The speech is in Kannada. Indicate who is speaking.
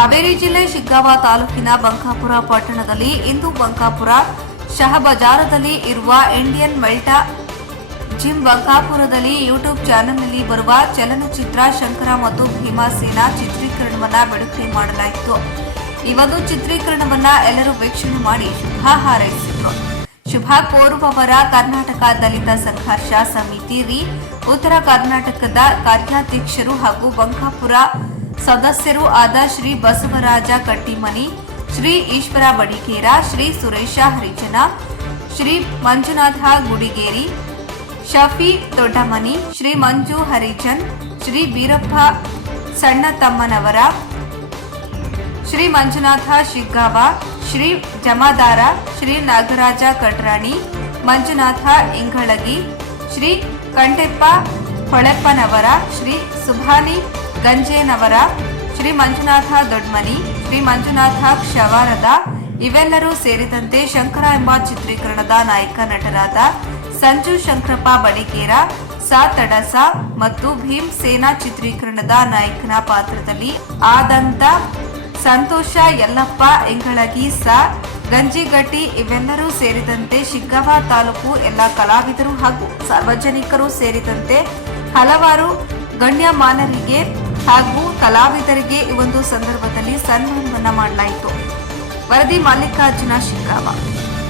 Speaker 1: ಹಾವೇರಿ ಜಿಲ್ಲೆ ಶಿಗ್ಗಾವ ತಾಲೂಕಿನ ಬಂಕಾಪುರ ಪಟ್ಟಣದಲ್ಲಿ ಇಂದು ಬಂಕಾಪುರ ಶಹಬಜಾರದಲ್ಲಿ ಇರುವ ಇಂಡಿಯನ್ ಮೆಲ್ಟಾ ಜಿಮ್ ಬಂಕಾಪುರದಲ್ಲಿ ಯೂಟ್ಯೂಬ್ ಚಾನೆಲ್ನಲ್ಲಿ ಬರುವ ಚಲನಚಿತ್ರ ಶಂಕರ ಮತ್ತು ಭೀಮಾಸೇನ ಚಿತ್ರೀಕರಣವನ್ನು ಬಿಡುಗಡೆ ಮಾಡಲಾಯಿತು. ಈ ಒಂದು ಚಿತ್ರೀಕರಣವನ್ನ ಎಲ್ಲರೂ ವೀಕ್ಷಣೆ ಮಾಡಿ ಶುಭ ಹಾರೈಸಿದರು. ಶುಭ ಕೋರುವವರ ಕರ್ನಾಟಕ ದಲಿತ ಸಂಘರ್ಷ ಸಮಿತಿ ರೀ, ಉತ್ತರ ಕರ್ನಾಟಕದ ಕಾರ್ಯಾಧ್ಯಕ್ಷರು ಹಾಗೂ ಬಂಕಾಪುರ ಸದಸ್ಯರು ಆದ ಶ್ರೀ ಬಸವರಾಜ ಕಟ್ಟಿಮನಿ, ಶ್ರೀ ಈಶ್ವರ ಬಡಿಕೇರ ಶ್ರೀ ಸುರೇಶ ಹರಿಜನ, ಶ್ರೀ ಮಂಜುನಾಥ ಗುಡಿಗೇರಿ, ಶಫಿ ದೊಡ್ಡಮನಿ, ಶ್ರೀ ಮಂಜು ಹರಿಜನ್, ಶ್ರೀ ಬೀರಪ್ಪ ಸಣ್ಣತಮ್ಮನವರ, ಶ್ರೀ ಮಂಜುನಾಥ ಶಿಗ್ಗಾವ, ಶ್ರೀ ಜಮಾದಾರ, ಶ್ರೀ ನಾಗರಾಜ ಕಡ್ರಾಣಿ ಮಂಜುನಾಥ ಇಂಗಳಗಿ, ಶ್ರೀ ಕಂಟೆಪ್ಪ ಹೊಳೆಪ್ಪನವರ, ಶ್ರೀ ಸುಭಾನಿ ಗಂಜೇನವರ, ಶ್ರೀ ಮಂಜುನಾಥ ದೊಡ್ಮನಿ, ಶ್ರೀ ಮಂಜುನಾಥ ಕ್ಷವಾರದ ಇವೆಲ್ಲರೂ ಸೇರಿದಂತೆ ಶಂಕರ ಎಂಬ ಚಿತ್ರೀಕರಣದ ನಾಯಕ ನಟರಾದ ಸಂಜು ಶಂಕರಪ್ಪ ಬಣಿಕೇರ ಸಾ ತಡಸ ಮತ್ತು ಭೀಮ್ ಸೇನಾ ಚಿತ್ರೀಕರಣದ ನಾಯಕನ ಪಾತ್ರದಲ್ಲಿ ಆದಂತ ಸಂತೋಷ ಯಲ್ಲಪ್ಪ, ಎಂಗಳಗಿ ಸಾ, ಗಂಜಿಗಟ್ಟಿ ಇವೆಲ್ಲರೂ ಸೇರಿದಂತೆ ಶಿಗ್ಗಾವ ತಾಲೂಕು ಎಲ್ಲ ಕಲಾವಿದರು ಹಾಗೂ ಸಾರ್ವಜನಿಕರು ಸೇರಿದಂತೆ ಹಲವಾರು ಗಣ್ಯಮಾನರಿಗೆ ಹಾಗೂ ಕಲಾವಿದರಿಗೆ ಈ ಒಂದು ಸಂದರ್ಭದಲ್ಲಿ ಸನ್ಮಾನವನ್ನ ಮಾಡಲಾಯಿತು. ವರದಿ ಮಲ್ಲಿಕಾರ್ಜುನ ಶಿಗ್ಗಾವ